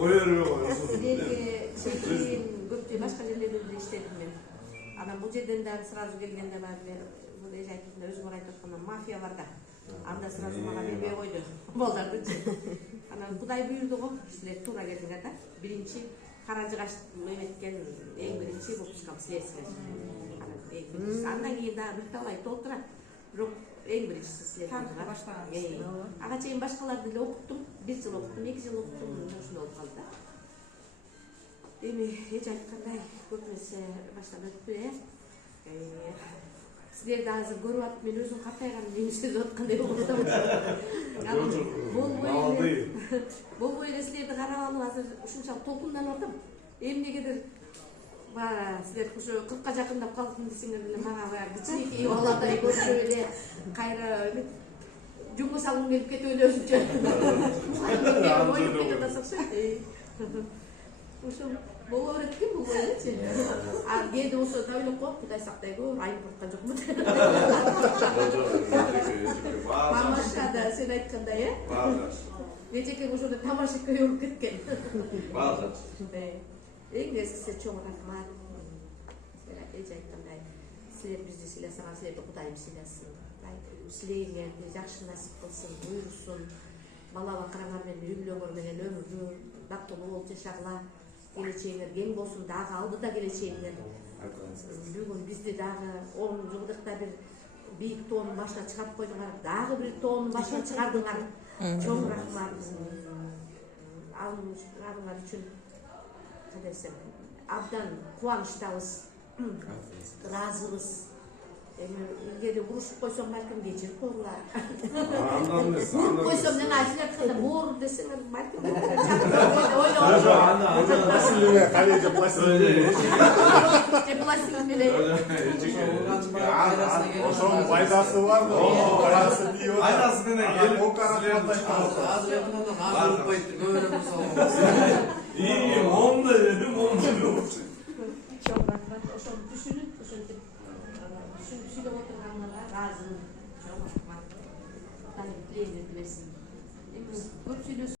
Силерге көптү башка жерлерде деле иштедим мен. Анан бул жерден дагы сразу келгенде баары бул эже айтып өзүңөр айтып аткан мафия бар да. Анда сразу мага бербей койду. Балдардычы. Анан Кудай буйрду го, силер туура келдиңер да. Биринчи каражыгаш эметкен эң биринчи выпускам силерсиңер. Андан кийин дагы бир талай толтурат. Бирок эң биринчиси силердин баштаган. Ага чейин башкаларды деле окуттум. 1 жыл окуттум, 2 жыл окуттум, ошондой болуп калды да. Эми эже айткандай көп нерсе баштан өтпү, Силерди азыр көрүп атып мен өзүм картайганымды эми сезип аткандай болуп атам. Болбой эле силерди карап алып азыр ушунчалык толкунданып атам. Эмнегедир силер ушу 40ка жакындап калдым десеңер деле мага баягы кичинекей баладай көрүнүп эле кайра жумга салгым келип кетип эле өзүнчө. Ойноп кетип атасак ошо боло берет экен, болбой элечи. Кээде болсо да ойлоп коет, Кудай сактайбы, айып аткан жокмун. Мамашка да сен айткандай, эжекең ошондо тамашакка болуп кеткен. Эң эскиси чоң рахмат. Эже айткандай, силер бизди сыйласаңар, силерди Кудайым сыйласын. Силерге жакшы насип кылсын, буйрусун. Бала бакыраңар менен, үй бүлөңөр менен өмүрдү бактылуу болуп жашагыла. Келечегиңер кең болсун, дагы алдыда келечегиңер. Бүгүн бизди дагы 10 жылдыкта бир бийик тоонун башына чыгарып койдуңар, дагы бир тоонун башына чыгардыңар. Чоң рахмат. Алыңар үчүн кадесем абдан кубанычтабыз, ыраазыбыз. Эгер урушуп койсоң балким кечирип койгула. Уруп койсом мен силер кандай боор десеңер балким пластик менен. Ошонун пайдасы барбы? Пайдасы менен келип азыр болбойт, көбүрөөк болсо. Чоң рахмат. Ошону түшүнүп, ошентип сүйлөп отурганыңарга ыраазымын. Чоң рахмат. Кудай тилегиңерди берсин. Эми көп сүйлөсөк